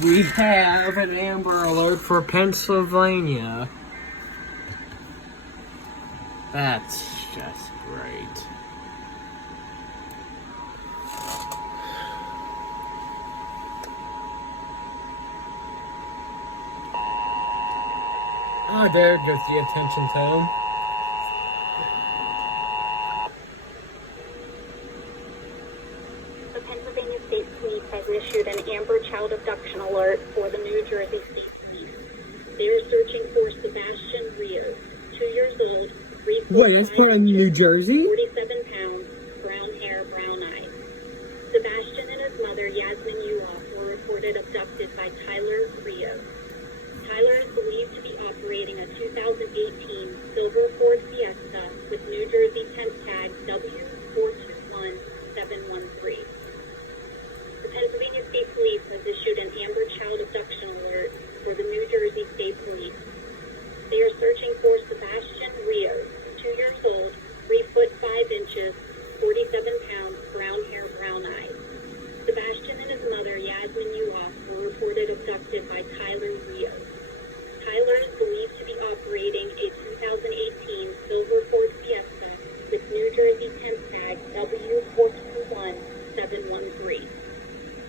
We have an Amber Alert for Pennsylvania. That's just great. Oh, there goes the attention tone. The Pennsylvania State Police has issued an Amber Child Abduction Alert for the New Jersey State Police. They are searching for Sebastian Rios, 2 years old, 3 foot Wait, that's put in New Jersey? 47 pounds, brown hair, brown eyes. Sebastian and his mother, Yasemin Uyaf, were reported abducted by Tyler Rios. Tyler is believed to be operating a 2018 silver Ford Fiesta with New Jersey Temp Tag W421713. The Pennsylvania State Police has issued an Amber Child Abduction Alert for the New Jersey State Police. They are searching for Sebastian Rios, 2 years old, 3 foot 5 inches, 47 pounds, brown hair, brown eyes. Sebastian and his mother, Yasemin Uyaf, were reported abducted by Tyler Rios. Tyler is believed to be operating a 2018 silver Ford Fiesta with New Jersey Temp Tag W421713.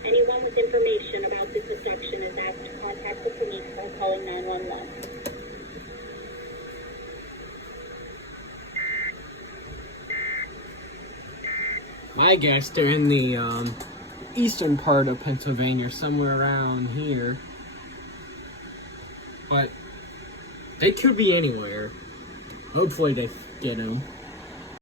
Anyone with information about this abduction is asked to contact the police by calling 911. I guess they're in the eastern part of Pennsylvania, somewhere around here. But they could be anywhere. Hopefully they get them.